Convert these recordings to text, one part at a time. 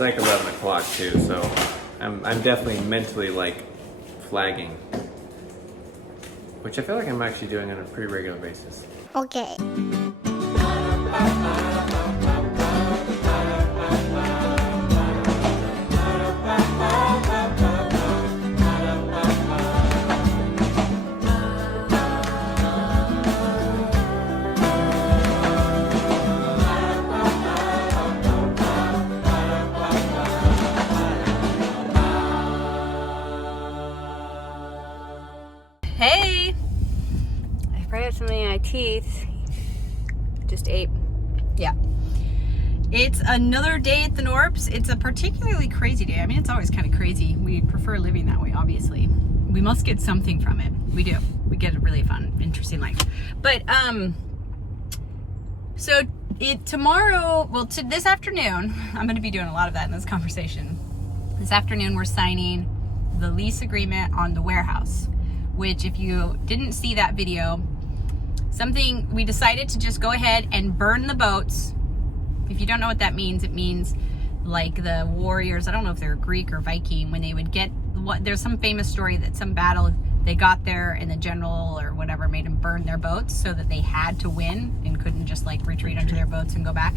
It's like 11 o'clock too, so I'm definitely mentally like flagging, which I feel like I'm actually doing on a pretty regular basis. Okay. Hey! I probably have something in my teeth. Just ate. Yeah. It's another day at the Knorps. It's a particularly crazy day. I mean, it's always kind of crazy. We prefer living that way, obviously. We must get something from it. We do. We get a really fun, interesting life. But, so tomorrow, well, this afternoon, I'm going to be doing a lot of that in this conversation. This afternoon, we're signing the lease agreement on the warehouse, which if you didn't see that video, we decided to just go ahead and burn the boats. If you don't know what that means, it means like the warriors, I don't know if they're Greek or Viking, when they would there's some famous story that some battle, they got there and the general or whatever made them burn their boats so that they had to win and couldn't just like retreat onto their boats and go back.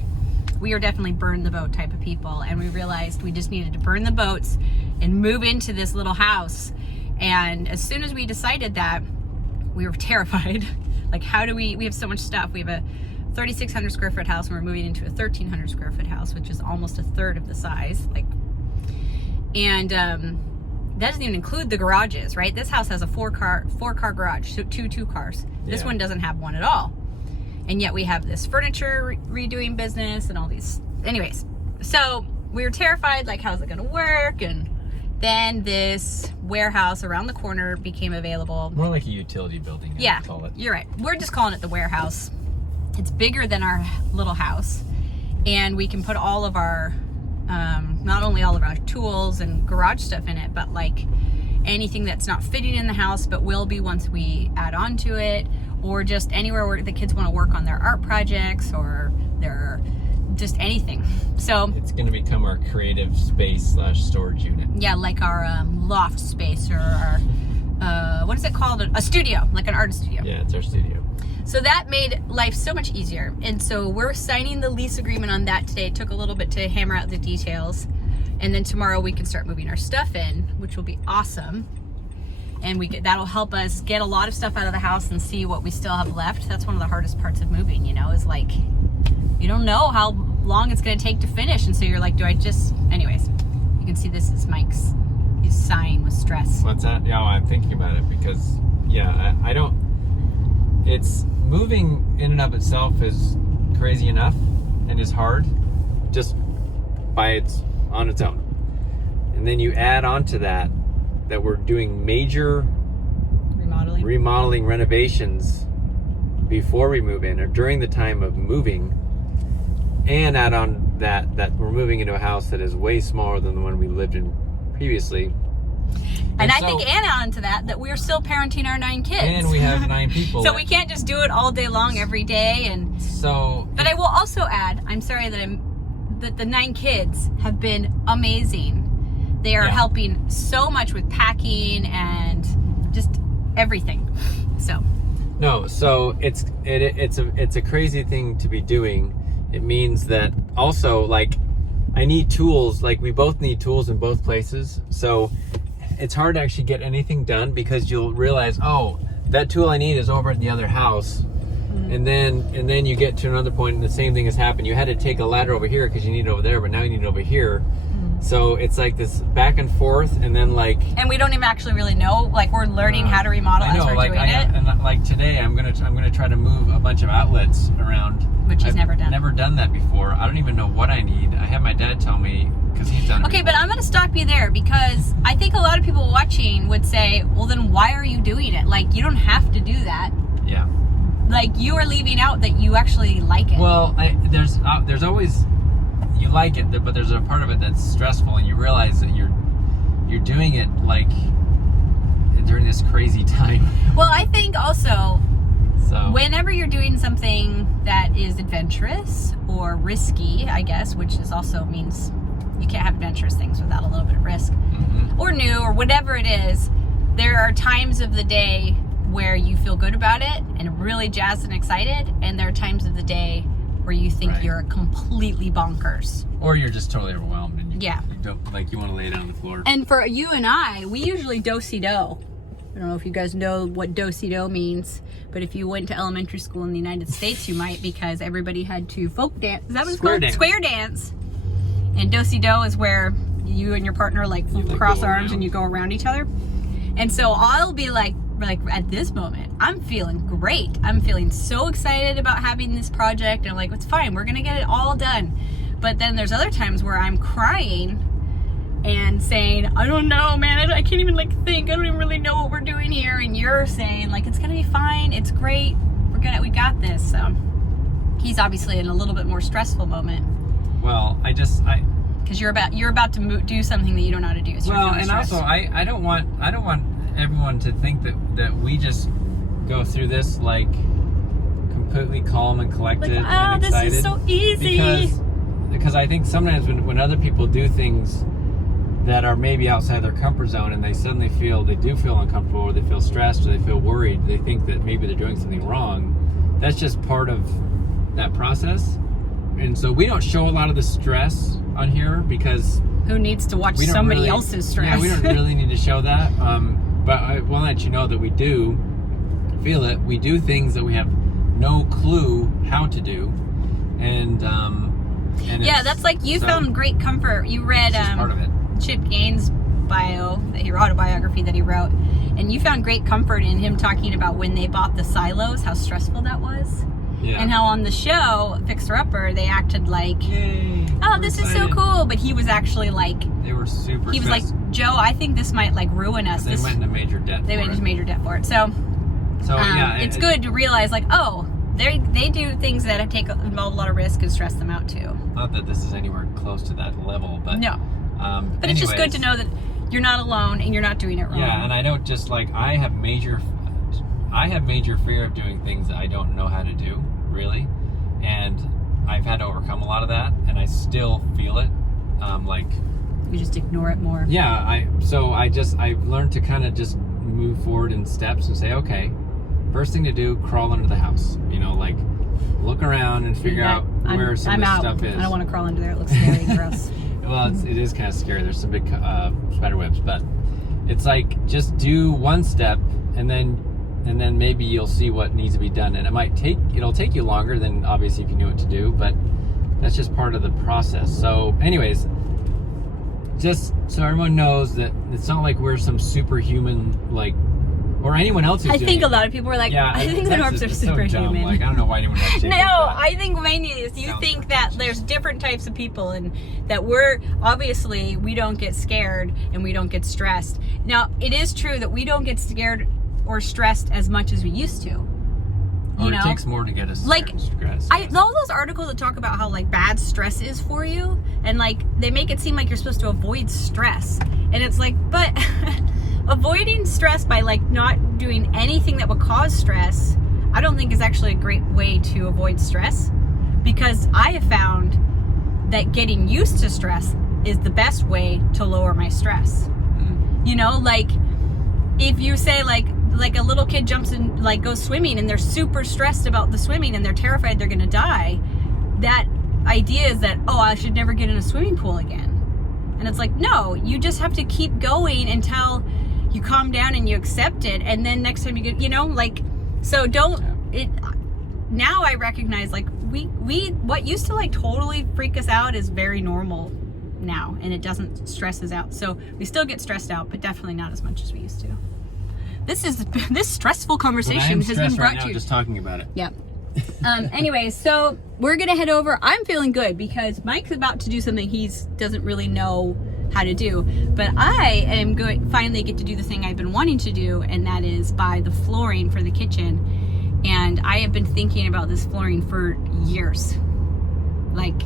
We are definitely burn the boat type of people, and we realized we just needed to burn the boats and move into this little house. And as soon as we decided that, we were terrified. Like, how do we have so much stuff. We have a 3,600 square foot house, and we're moving into a 1,300 square foot house, which is almost a third of the size. And that doesn't even include the garages, right? This house has a four car garage, so two cars. This one doesn't have one at all. And yet we have this furniture redoing business and all these. Anyways, so we were terrified, like, how's it gonna work? And then this warehouse around the corner became available. More like a utility building. Yeah, you're right. We're just calling it the warehouse. It's bigger than our little house, and we can put all of our, not only all of our tools and garage stuff in it, but like anything that's not fitting in the house, but will be once we add on to it, or just anywhere where the kids want to work on their art projects or their just anything. So it's going to become our creative space / storage unit. Yeah, like our loft space, or our what is it called? A studio, like an art studio. Yeah, it's our studio. So that made life so much easier. And so we're signing the lease agreement on that today. It took a little bit to hammer out the details. And then tomorrow we can start moving our stuff in, which will be awesome. And that'll help us get a lot of stuff out of the house and see what we still have left. That's one of the hardest parts of moving, is like, you don't know how long it's going to take to finish. And so you're like, anyways, you can see this is Mike's. He's sighing with stress. What's that? Yeah, I'm thinking about it because, it's moving in and of itself is crazy enough and is hard just on its own. And then you add on to that we're doing major remodeling renovations before we move in or during the time of moving, and add on that we're moving into a house that is way smaller than the one we lived in previously. And I think, and on to that we're still parenting our 9 kids. And we have 9 people. So we can't just do it all day long every day. And so, but I will also add, I'm sorry that the 9 kids have been amazing. They are helping so much with packing and just everything. So it's a crazy thing to be doing. It means that also, like, I need tools. Like, we both need tools in both places. So it's hard to actually get anything done because you'll realize, oh, that tool I need is over at the other house. And then you get to another point and the same thing has happened. You had to take a ladder over here because you need it over there, but now you need it over here. So it's like this back and forth, and then and we don't even actually really know. Like, we're learning how to remodel as we're doing it. And like today, I'm gonna try to move a bunch of outlets around, which he's never done. Never done that before. I don't even know what I need. I have my dad tell me because he's done it. Okay, but I'm gonna stop you there because I think a lot of people watching would say, "Well, then why are you doing it? Like, you don't have to do that." Yeah. Like, you are leaving out that you actually like it. Well, there's always. You like it, but there's a part of it that's stressful, and you realize that you're doing it like during this crazy time. Well, I think also whenever you're doing something that is adventurous or risky, I guess, which is also means you can't have adventurous things without a little bit of risk, or new, or whatever it is. There are times of the day where you feel good about it and really jazzed and excited, and there are times of the day where you think you're completely bonkers. Or you're just totally overwhelmed and you Yeah. don't, like, you want to lay down on the floor. And for you and I, we usually do-si-do. I don't know if you guys know what do-si-do means, but if you went to elementary school in the United States, you might, because everybody had to folk dance. Is that what it's Square called? dance. Square dance. And do-si-do is where you and your partner like cross go arms around. and you go around each other. And so I'll be like at this moment, I'm feeling great. I'm feeling so excited about having this project. And I'm like, it's fine. We're going to get it all done. But then there's other times where I'm crying and saying, I don't know, man. I can't even like think. I don't even really know what we're doing here. And you're saying like, it's going to be fine. It's great. We got this. So he's obviously in a little bit more stressful moment. Well, Because you're about to do something that you don't know how to do. So well, and also I don't want everyone to think that we just go through this like completely calm and collected like, and excited. This is so easy. Because I think sometimes when other people do things that are maybe outside their comfort zone and they suddenly do feel uncomfortable, or they feel stressed, or they feel worried, they think that maybe they're doing something wrong. That's just part of that process. And so we don't show a lot of the stress on here because who needs to watch somebody else's stress? Yeah, we don't really need to show that. But I will let you know that we do feel it. We do things that we have no clue how to do, and yeah, that's like you found great comfort. You read part of it. Chip Gaines' autobiography that he wrote, and you found great comfort in him talking about when they bought the silos, how stressful that was. Yeah. And how on the show, Fixer Upper, they acted like, Yay, oh, this is so cool. But he was actually like, they were super he was stressed. like, Joe, I think this might like ruin us. They went into major debt. They went into major debt for it. So yeah, it's good to realize like, oh, they do things that involve a lot of risk and stress them out too. Not that this is anywhere close to that level, but no. But anyways, it's just good to know that you're not alone and you're not doing it wrong. Yeah, and I don't just like I have major fear of doing things that I don't know how to do, really. And I've had to overcome a lot of that, and I still feel it. Like you just ignore it more. Yeah, I've learned to kind of just move forward in steps and say, okay, first thing to do, crawl under the house. Like look around and figure out where some of the stuff is. I don't want to crawl under there. It looks scary and gross. Well, it is kind of scary. There's some big spider webs, but it's like just do one step, and then maybe you'll see what needs to be done. And it'll take you longer than obviously if you knew what to do, but that's just part of the process. So anyways, just so everyone knows that it's not like we're some superhuman, like, or anyone else who's I doing think it. a lot of people are like, Yeah, I think the Knorps are so superhuman. dumb. Like, I don't know why anyone would actually No, think that. I think mainly is you think that there's different types of people, and that we don't get scared and we don't get stressed. Now, it is true that we don't get scared or stressed as much as we used to. It takes more to get us stressed. All those articles that talk about how like bad stress is for you, and like they make it seem like you're supposed to avoid stress, and it's like, but avoiding stress by like not doing anything that would cause stress, I don't think is actually a great way to avoid stress, because I have found that getting used to stress is the best way to lower my stress. Like if you say like a little kid jumps in, like goes swimming, and they're super stressed about the swimming and they're terrified they're gonna die, that idea is that, oh, I should never get in a swimming pool again. And it's like, no, you just have to keep going until you calm down and you accept it, and then next time you get, so don't it. Now I recognize like we what used to like totally freak us out is very normal now, and it doesn't stress us out. So we still get stressed out, but definitely not as much as we used to. This stressful conversation has been brought to you. Just talking about it. Yeah. Anyways, so we're gonna head over. I'm feeling good because Mike's about to do something he doesn't really know how to do, but I am going finally get to do the thing I've been wanting to do, and that is buy the flooring for the kitchen. And I have been thinking about this flooring for years. Like,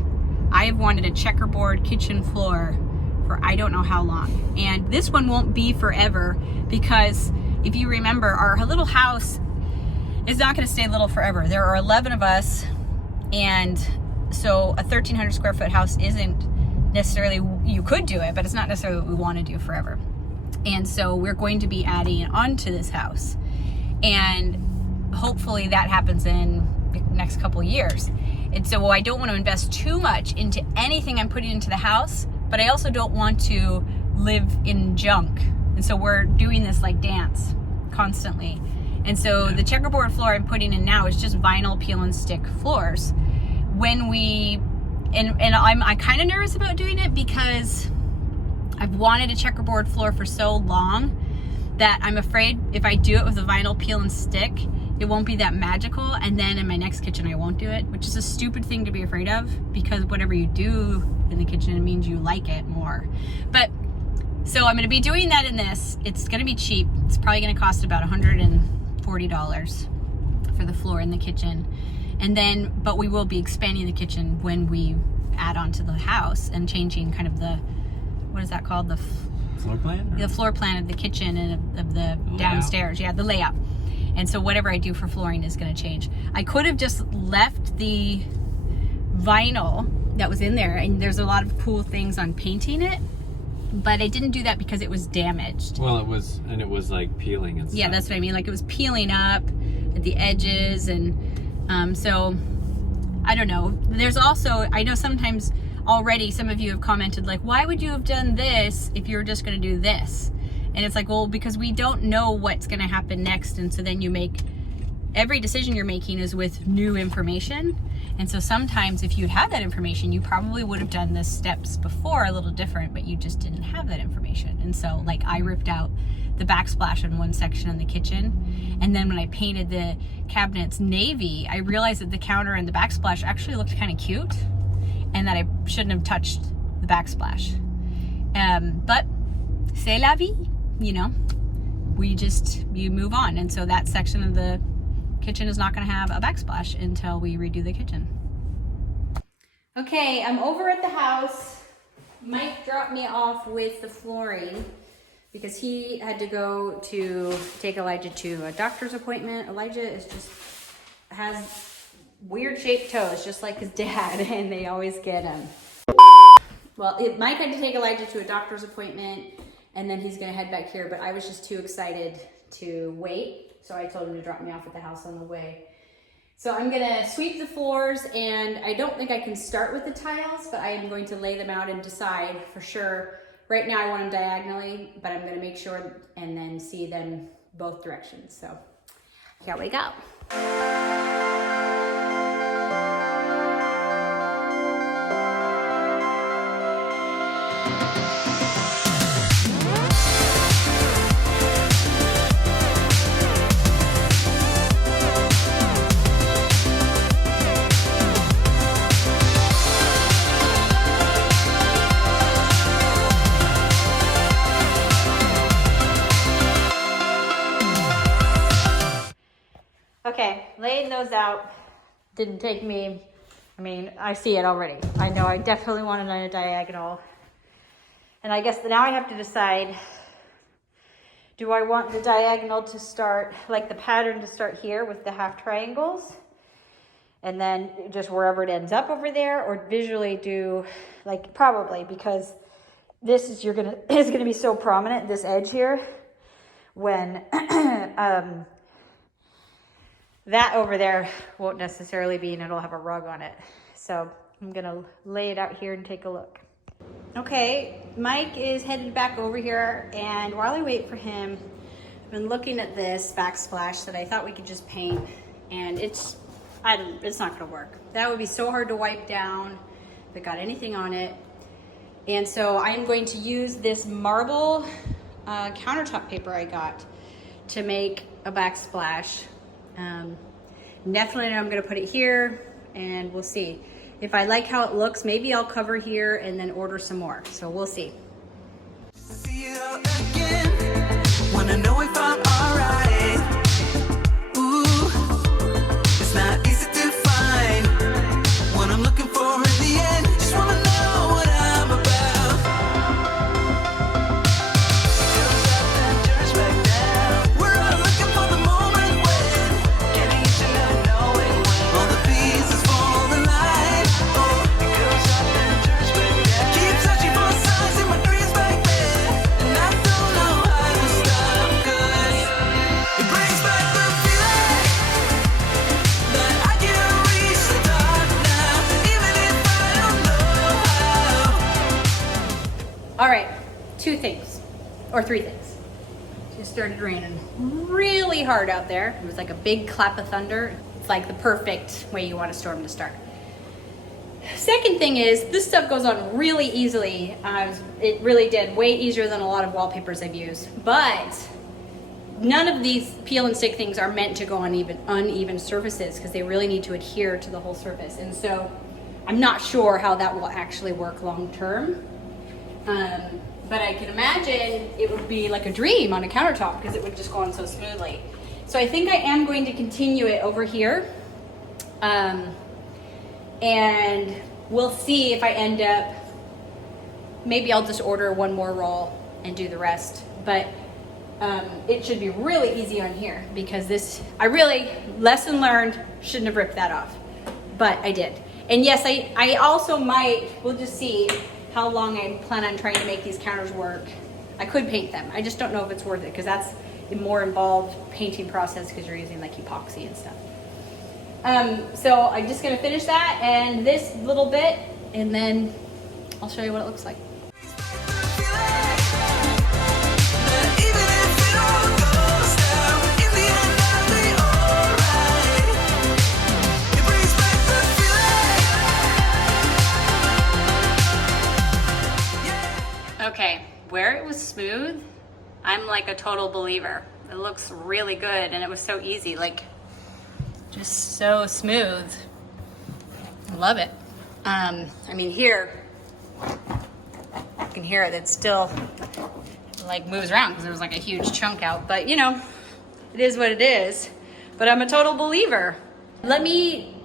I have wanted a checkerboard kitchen floor for I don't know how long, and this one won't be forever, because if you remember, our little house is not going to stay little forever. There are 11 of us, and so a 1,300 square foot house isn't necessarily, you could do it, but it's not necessarily what we want to do forever. And so we're going to be adding onto this house. And hopefully that happens in the next couple of years. And so I don't want to invest too much into anything I'm putting into the house, but I also don't want to live in junk. And so we're doing this like dance constantly. And so the checkerboard floor I'm putting in now is just vinyl peel and stick floors. When we, and I'm kind of nervous about doing it because I've wanted a checkerboard floor for so long that I'm afraid if I do it with a vinyl peel and stick, it won't be that magical, and then in my next kitchen I won't do it, which is a stupid thing to be afraid of, because whatever you do in the kitchen, it means you like it more. But so I'm gonna be doing that in this. It's gonna be cheap. It's probably gonna cost about $140 for the floor in the kitchen. And then, but we will be expanding the kitchen when we add on to the house and changing kind of the, what is that called? The floor plan? The floor plan of the kitchen and of the downstairs. Yeah, the layout. And so whatever I do for flooring is going to change. I could have just left the vinyl that was in there, and there's a lot of cool things on painting it, but I didn't do that because it was damaged. Well, it was like peeling and stuff. Yeah, that's what I mean. Like it was peeling up at the edges, and so I don't know. There's also, I know sometimes already some of you have commented like, why would you have done this if you were just going to do this? And it's like, well, because we don't know what's going to happen next. And so then you make, every decision you're making is with new information. And so sometimes if you'd had that information, you probably would have done the steps before a little different, but you just didn't have that information. And so like I ripped out the backsplash in one section in the kitchen. And then when I painted the cabinets navy, I realized that the counter and the backsplash actually looked kind of cute, and that I shouldn't have touched the backsplash. But c'est la vie. You know, you move on. And so that section of the kitchen is not going to have a backsplash until we redo the kitchen. Okay, I'm over at the house. Mike dropped me off with the flooring because he had to go to take Elijah to a doctor's appointment. Elijah has weird shaped toes, just like his dad, and they always get him. Well, Mike had to take Elijah to a doctor's appointment, and then he's gonna head back here, but I was just too excited to wait, so I told him to drop me off at the house on the way. So I'm gonna sweep the floors, and I don't think I can start with the tiles, but I am going to lay them out and decide for sure. Right now I want them diagonally, but I'm gonna make sure and then see them both directions. So here we go. Okay, laying those out didn't take me, I mean, I see it already. I know I definitely want it on a diagonal. And I guess now I have to decide, do I want the diagonal to start, like the pattern to start here with the half triangles? And then just wherever it ends up over there, or visually do, like probably, because this is, is gonna be so prominent, this edge here, when, that over there won't necessarily be, and it'll have a rug on it. So I'm gonna lay it out here and take a look. Okay, Mike is headed back over here, and while I wait for him, I've been looking at this backsplash that I thought we could just paint, and it's not gonna work. That would be so hard to wipe down if it got anything on it. And so I'm going to use this marble countertop paper I got to make a backsplash. Definitely I'm gonna put it here, and we'll see. If I like how it looks, maybe I'll cover here and then order some more. So we'll see. See you again. Wanna know if I'm alright. Ooh, it's not easy to find what I'm looking for in the end. Just wanna know what I'm about. Goes up and turns back down. We're all looking for the moment when getting to knowing when all the pieces fall in line. Oh, it goes up and turns back down. Keeps All right, 2 things, or 3 things. It started raining really hard out there. It was like a big clap of thunder. It's like the perfect way you want a storm to start. Second thing is, this stuff goes on really easily. It really did, way easier than a lot of wallpapers I've used. But none of these peel and stick things are meant to go on uneven surfaces because they really need to adhere to the whole surface. And so I'm not sure how that will actually work long term. But I can imagine it would be like a dream on a countertop because it would just go on so smoothly. So I think I am going to continue it over here. And we'll see if I end up, maybe I'll just order 1 more roll and do the rest. But it should be really easy on here because lesson learned, shouldn't have ripped that off. But I did. And yes, I also we'll just see how long I plan on trying to make these counters work. I could paint them. I just don't know if it's worth it because that's a more involved painting process because you're using like epoxy and stuff. So I'm just gonna finish that and this little bit and then I'll show you what it looks like. Okay, where it was smooth, I'm like a total believer. It looks really good and it was so easy, like just so smooth. I love it. I mean here, I can hear it, it's still like moves around because there was like a huge chunk out, but you know, it is what it is. But I'm a total believer. Let me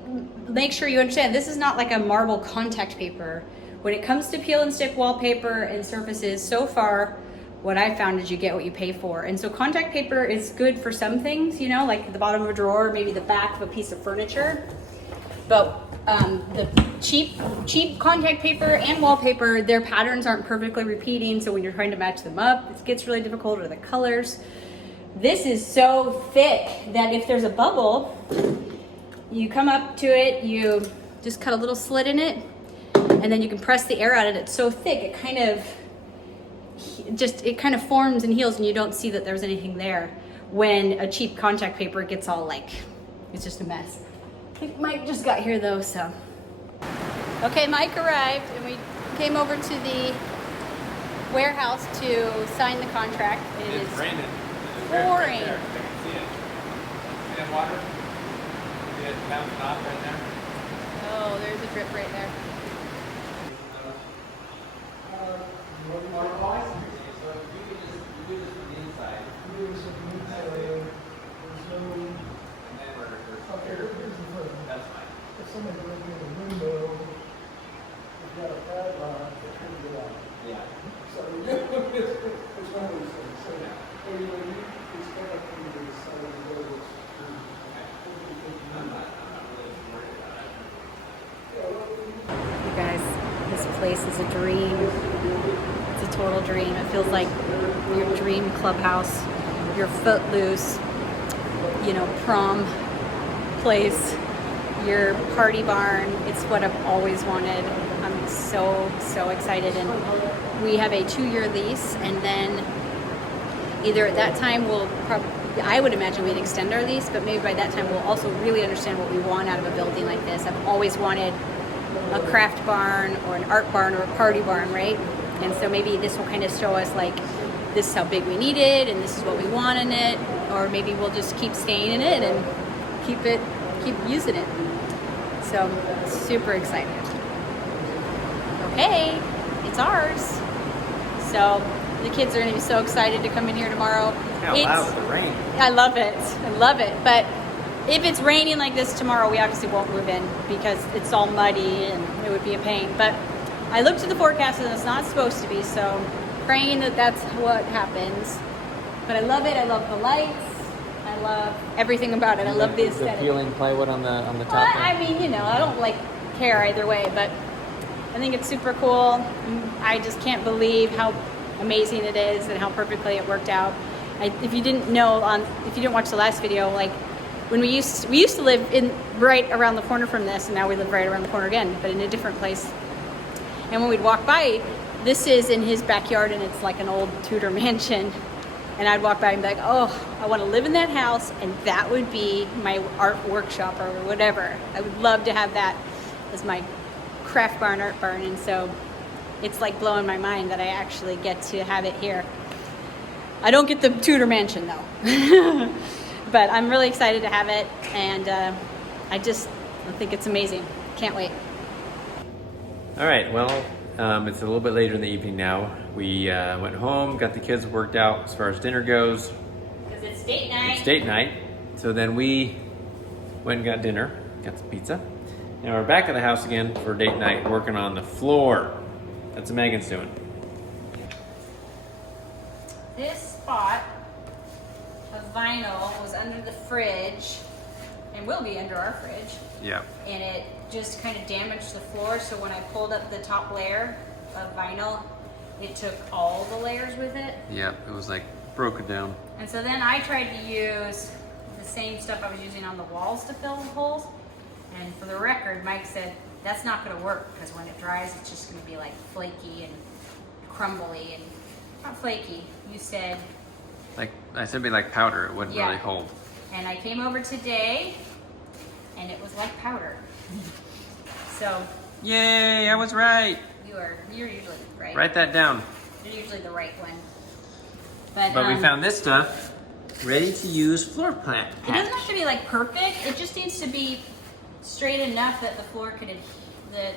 make sure you understand, this is not like a marble contact paper. When it comes to peel and stick wallpaper and surfaces, so far, what I found is you get what you pay for. And so contact paper is good for some things, you know, like the bottom of a drawer, maybe the back of a piece of furniture. But the cheap contact paper and wallpaper, their patterns aren't perfectly repeating. So when you're trying to match them up, it gets really difficult, or the colors. This is so thick that if there's a bubble, you come up to it, you just cut a little slit in it, and then you can press the air out of it. It's so thick, it kind of forms and heals and you don't see that there's anything there. When a cheap contact paper gets all like, it's just a mess. I think Mike just got here though, so. Okay, Mike arrived and we came over to the warehouse to sign the contract. It is raining. pouring. Right there. I can see it. See that water? See it bouncing off right there? Oh, there's a drip right there. You guys, this place is a dream. It's a total dream. It feels like your dream clubhouse, your footloose, you know, prom place, your party barn. It's what I've always wanted. I'm so excited. And we have a 2-year lease, and then either at that time I would imagine we'd extend our lease, but maybe by that time we'll also really understand what we want out of a building like this. I've always wanted a craft barn or an art barn or a party barn, right? And so maybe this will kind of show us like, this is how big we need it and this is what we want in it, or maybe we'll just keep staying in it and keep using it. So super excited. Okay, it's ours. So the kids are gonna be so excited to come in here tomorrow. How loud with the rain. I love it. But if it's raining like this tomorrow, we obviously won't move in because it's all muddy and it would be a pain. But I looked at the forecast and it's not supposed to be, so praying that that's what happens. But I love it. I love the lights. I love everything about it. I love the aesthetic. The peeling plywood on the top. Well, I mean, you know, I don't care either way, but I think it's super cool. I just can't believe how amazing it is and how perfectly it worked out. If you didn't watch the last video, like when we used to live right around the corner from this, and now we live right around the corner again, but in a different place. And when we'd walk by, this is in his backyard, and it's like an old Tudor mansion. And I'd walk by and be like, oh, I want to live in that house, and that would be my art workshop or whatever. I would love to have that as my craft barn, art barn. And so it's like blowing my mind that I actually get to have it here. I don't get the Tudor mansion though. But I'm really excited to have it, and I think it's amazing. Can't wait. All right, well, it's a little bit later in the evening now. We went home, got the kids worked out as far as dinner goes. Because it's date night. It's date night. So then we went and got dinner, got some pizza. Now we're back at the house again for date night, working on the floor. That's what Megan's doing. This spot of vinyl was under the fridge, and will be under our fridge. Yeah. And it just kind of damaged the floor, so when I pulled up the top layer of vinyl, it took all the layers with it. Yeah, it was like broken down. And so then I tried to use the same stuff I was using on the walls to fill the holes. And for the record, Mike said, that's not gonna work, because when it dries, it's just gonna be like flaky and crumbly, and not flaky. You said, Like I said, it'd be like powder. It wouldn't really hold. And I came over today, and it was like powder. So. Yay! I was right. You're usually right. Write that down. You're usually the right one. But we found this stuff ready to use floor plan. It doesn't have to be like perfect. It just needs to be straight enough that the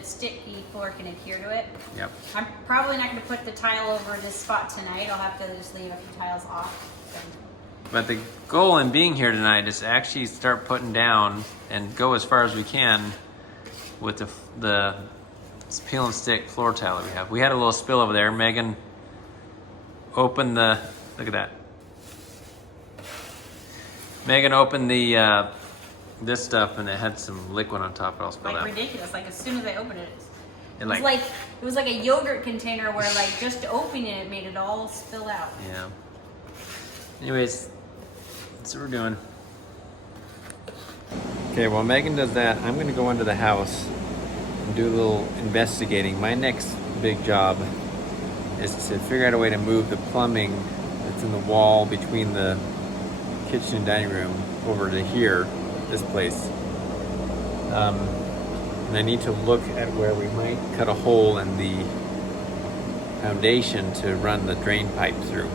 sticky floor can adhere to it. Yep. I'm probably not going to put the tile over this spot tonight. I'll have to just leave a few tiles off. So. But the goal in being here tonight is to actually start putting down and go as far as we can with the peel and stick floor tile that we have. We had a little spill over there. Megan opened the, look at that. Megan opened the this stuff, and it had some liquid on top. It all spilled out. Like ridiculous. Like as soon as I opened it, it was like a yogurt container where like just opening it made it all spill out. Yeah. Anyways, that's what we're doing. Okay, while Megan does that, I'm gonna go into the house and do a little investigating. My next big job is to figure out a way to move the plumbing that's in the wall between the kitchen and dining room over to here, this place. And I need to look at where we might cut a hole in the foundation to run the drain pipe through.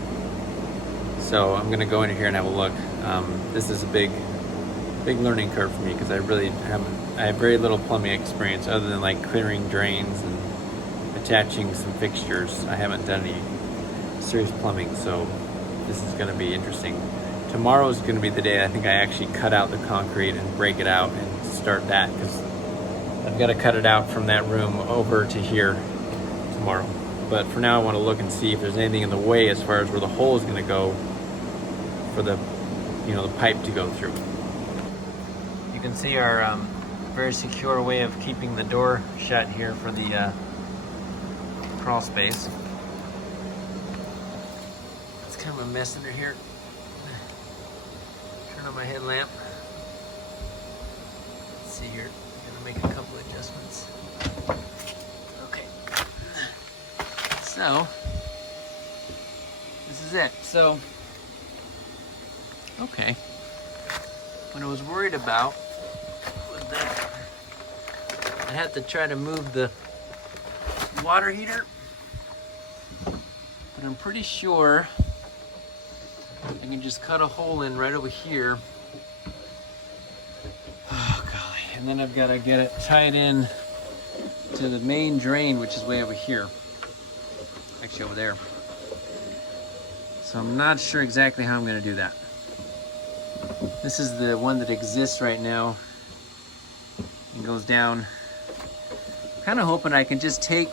So I'm gonna go into here and have a look. This is a big learning curve for me, because I have very little plumbing experience other than like clearing drains and attaching some fixtures. I haven't done any serious plumbing, so this is gonna be interesting. Tomorrow is gonna be the day I think I actually cut out the concrete and break it out and start that, because I've got to cut it out from that room over to here tomorrow. But for now, I want to look and see if there's anything in the way as far as where the hole is going to go for the, the pipe to go through. You can see our very secure way of keeping the door shut here for the crawl space. It's kind of a mess under here. Turn on my headlamp. Let's see here. Make a couple adjustments. Okay. So, this is it. So, okay. What I was worried about was that I had to try to move the water heater, but I'm pretty sure I can just cut a hole in right over here. And then I've got to get it tied in to the main drain, which is way over here. Actually over there. So I'm not sure exactly how I'm going to do that. This is the one that exists right now and goes down. I'm kind of hoping I can just take,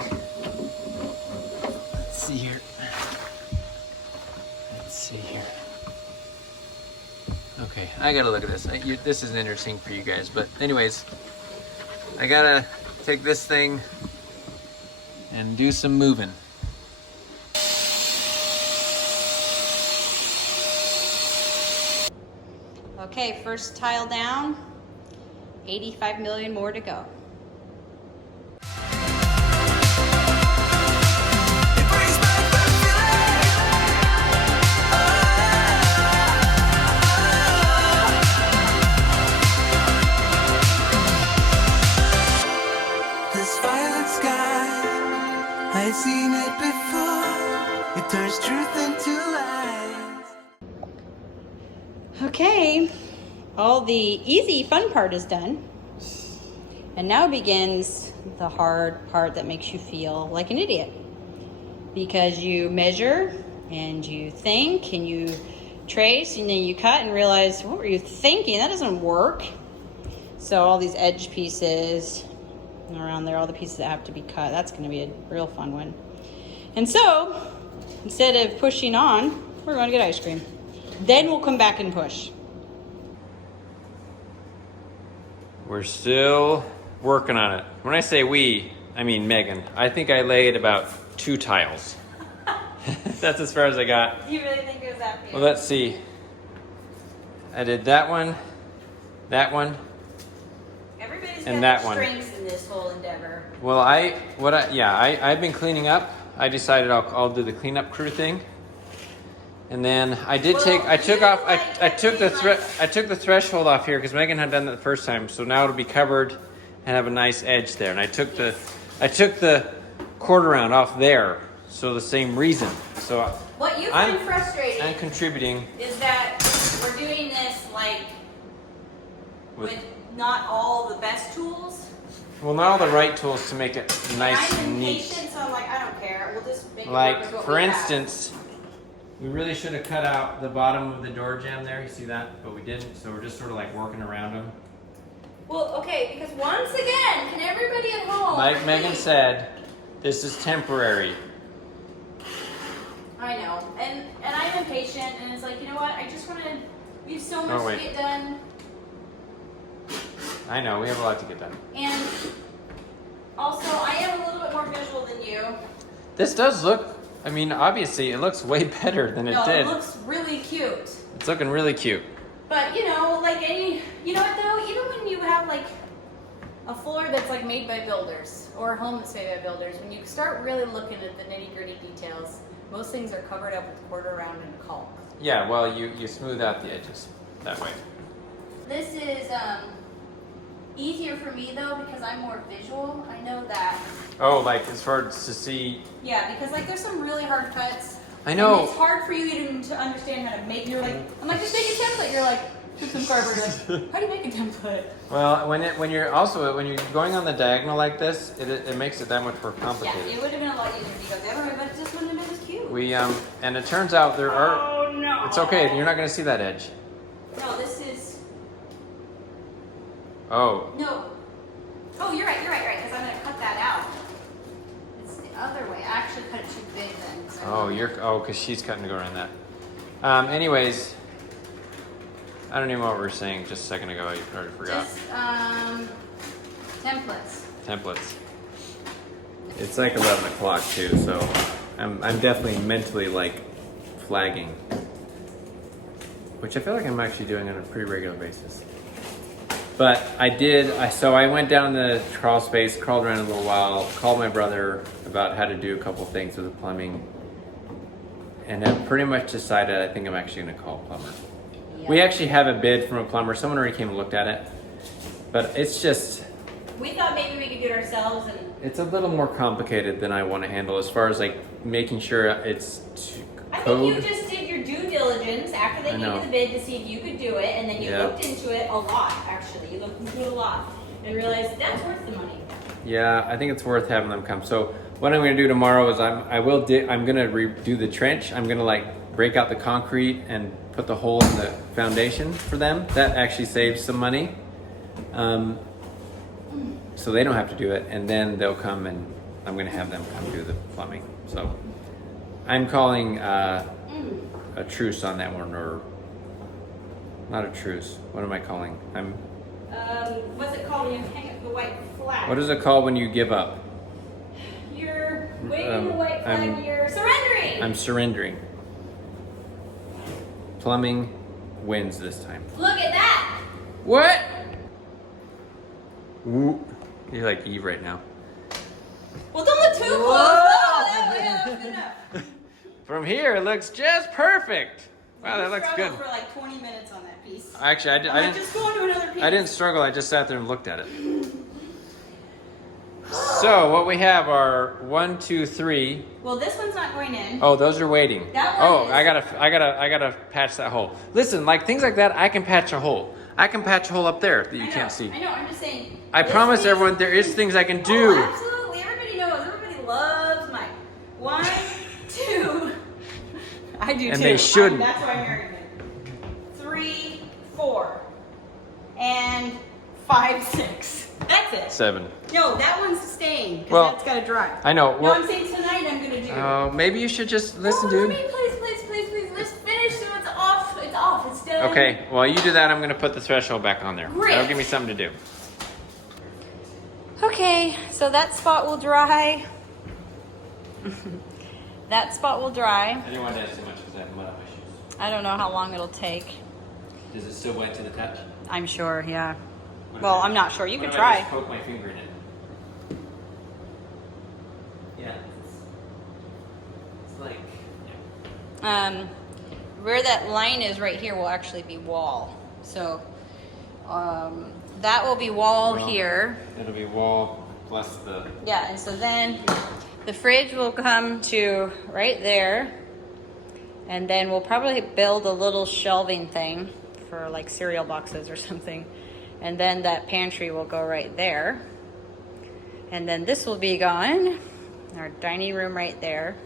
let's see here. Okay, I gotta look at this. This is interesting for you guys, but anyways, I gotta take this thing and do some moving. Okay, first tile down, 85 million more to go. turns truth into lies. Okay, all the easy fun part is done. And now begins the hard part that makes you feel like an idiot. Because you measure and you think and you trace and then you cut and realize, what were you thinking? That doesn't work. So all these edge pieces around there, all the pieces that have to be cut, that's going to be a real fun one. And so, instead of pushing on, we're going to get ice cream. Then we'll come back and push. We're still working on it. When I say we, I mean Megan. I think I laid about 2 tiles. That's as far as I got. Do you really think it was that big? Well, let's see. I did that one, Everybody's and got that their one. strengths in this whole endeavor. Well, I've been cleaning up. I decided I'll do the cleanup crew thing. And then I took the threshold off here because Megan had done that the first time. So now it'll be covered and have a nice edge there. And I took the quarter round off there. So the same reason. So What you find frustrating I'm contributing is that we're doing this like with not all the best tools. well, not all the right tools to make it nice I'm and neat. impatient, so I'm like, I don't care. We'll just make it Like, work with what for we have. instance, we really should have cut out the bottom of the door jamb there. You see that? But we didn't. So we're just sort of like working around them. Well, okay, because once again, can everybody at home? Like Megan please- said, this is temporary. I know, and I'm impatient, and it's like, you know what? I just want to. We have so much to wait. get done, I know, we have a lot to get done. and also I am a little bit more visual than you. This does look, I mean, obviously it looks way better than it No, did. it looks really cute. It's looking really cute. But you know, like you know what though? Even when you have like a floor that's like made by builders or a home that's made by builders, when you start really looking at the nitty gritty details, most things are covered up with quarter round and caulk. Yeah, well, you smooth out the edges that way. This is easier for me though because I'm more visual. I know that. Oh, like as far as to see. Yeah, because like there's some really hard cuts. I know. And it's hard for you even to understand how to make. You're like, I'm like, just make a template. You're like, put some cardboard. You're like, how do you make a template? Well, when you're going on the diagonal like this, it makes it that much more Yeah, complicated. it would have been a lot easier to go the other way, but it just wouldn't have been as cute. We and it turns out there are. Oh no. It's okay. You're not going to see that edge. No, this is. Oh. No. Oh, you're right. Because I'm gonna cut that out. It's the other way. I actually cut it too big then. So Because she's cutting to go around that. Anyways, I don't even know what we were saying just a second ago. You already forgot. Just templates. Templates. It's like 11 o'clock too, so I'm definitely mentally like flagging, which I feel like I'm actually doing on a pretty regular basis. But so I went down the crawl space, crawled around a little while, called my brother about how to do a couple things with the plumbing, and I've pretty much decided I think I'm actually going to call a plumber. Yeah. We actually have a bid from a plumber. Someone already came and looked at it, but it's just, We thought maybe we could do it ourselves and. it's a little more complicated than I want to handle as far as like making sure it's I code. think you just did your due diligence after they I gave know. you the bid to see if you could do it, and then you Yeah. looked into it a lot. Actually, you looked into it a lot and realized that's worth the money. Yeah, I think it's worth having them come. So what I'm going to do tomorrow is I'm going to redo the trench. I'm going to like break out the concrete and put the hole in the foundation for them. That actually saves some money. So they don't have to do it, and then they'll come and I'm going to have them come do the plumbing. So I'm calling a truce on that one, or not a truce. What am I calling? What's it called when you hang up the white flag? What is it called when you give up? You're waving the white flag. You're surrendering. I'm surrendering. Plumbing wins this time. Look at that. What? Ooh. You're like Eve right now. Well, don't look too close. No, that's good enough. From here, it looks just perfect. Wow, that looks good. For like 20 minutes on that piece. Actually, I Just go on to another piece. didn't struggle. I just sat there and looked at it. So what we have are 1, 2, 3. Well, this one's not going in. Oh, those are waiting. That one oh, is- I gotta patch that hole. Listen, like things like that, I can patch a hole. I can patch a hole up there that you can't see. I know, I'm just saying. I this promise piece- everyone there is things I can do. Oh, absolutely. Everybody knows. Everybody loves Mike. 1, 2. I do And too. they shouldn't. That's why I married him. 3, 4. And 5, 6. That's it. 7. No, that one's staying because Well, that's got to dry. I know. No, Well, I'm saying tonight I'm going to do. maybe you should just listen, no, dude. Please. Let's finish so it's off. It's off. It's done. Okay, while you do that, I'm gonna put the threshold back on there. Great. That'll give me something to do. Okay, so that spot will dry. That spot will dry. I didn't want to ask too much because I have mud on my shoes. I don't know how long it'll take. Is it still wet to the touch? I'm sure, yeah. What Well, if I- I'm not sure. You what can if I try. just poke my finger in it. Yeah. It's like. Where that line is right here will actually be wall. So that will be wall Well, here. It'll be wall plus the. Yeah, and so then the fridge will come to right there. And then we'll probably build a little shelving thing for like cereal boxes or something. And then that pantry will go right there. And then this will be gone. Our dining room right there.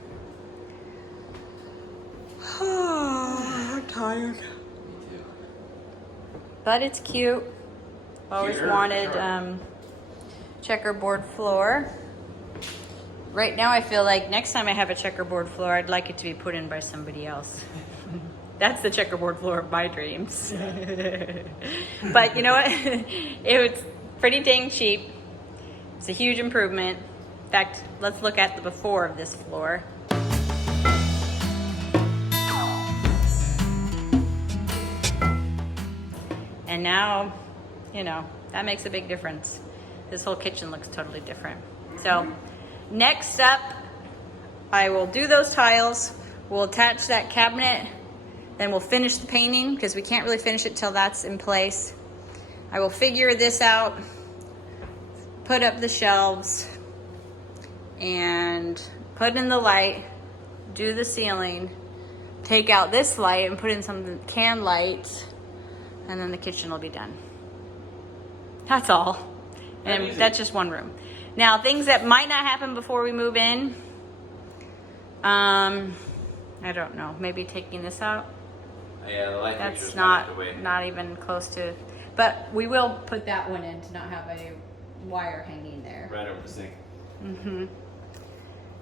I'm tired. But it's cute. Always Cuter, wanted sure. checkerboard floor. Right now I feel like next time I have a checkerboard floor, I'd like it to be put in by somebody else. That's the checkerboard floor of my dreams. But you know what? It was pretty dang cheap. It's a huge improvement. In fact, let's look at the before of this floor. And now, you know, that makes a big difference. This whole kitchen looks totally different. So next up, I will do those tiles. We'll attach that cabinet. Then we'll finish the painting because we can't really finish it till that's in place. I will figure this out, put up the shelves, and put in the light, do the ceiling, take out this light and put in some can lights, and then the kitchen will be done. That's all. And that's just one room. Now, things that might not happen before we move in, I don't know, maybe taking this out. Yeah, the light That's fixture's not the way. not even close to, but we will put that one in to not have a wire hanging there. Right over the sink.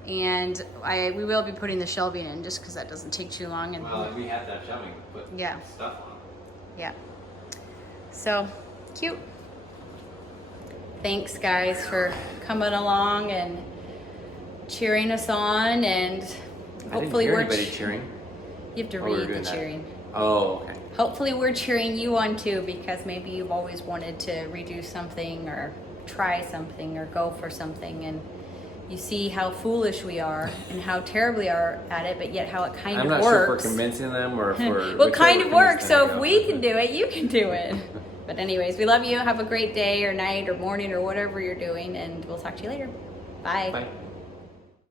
And we will be putting the shelving in just because that doesn't take too long. And Well, we have that shelving to put Yeah. stuff on. yeah, so cute. Thanks guys for coming along and cheering us on, and hopefully I we're didn't hear anybody cheering. you have to Oh, we're read the doing that. cheering. Oh, okay. Hopefully we're cheering you on too, because maybe you've always wanted to redo something or try something or go for something, and you see how foolish we are and how terribly we are at it, but yet how it kind I'm of not sure if works. we're convincing them or if we're. Well, it kind whichever of works. convinced So them if to we go. can do it, you can do it. But anyways, we love you. Have a great day or night or morning or whatever you're doing, and we'll talk to you later. Bye. Bye.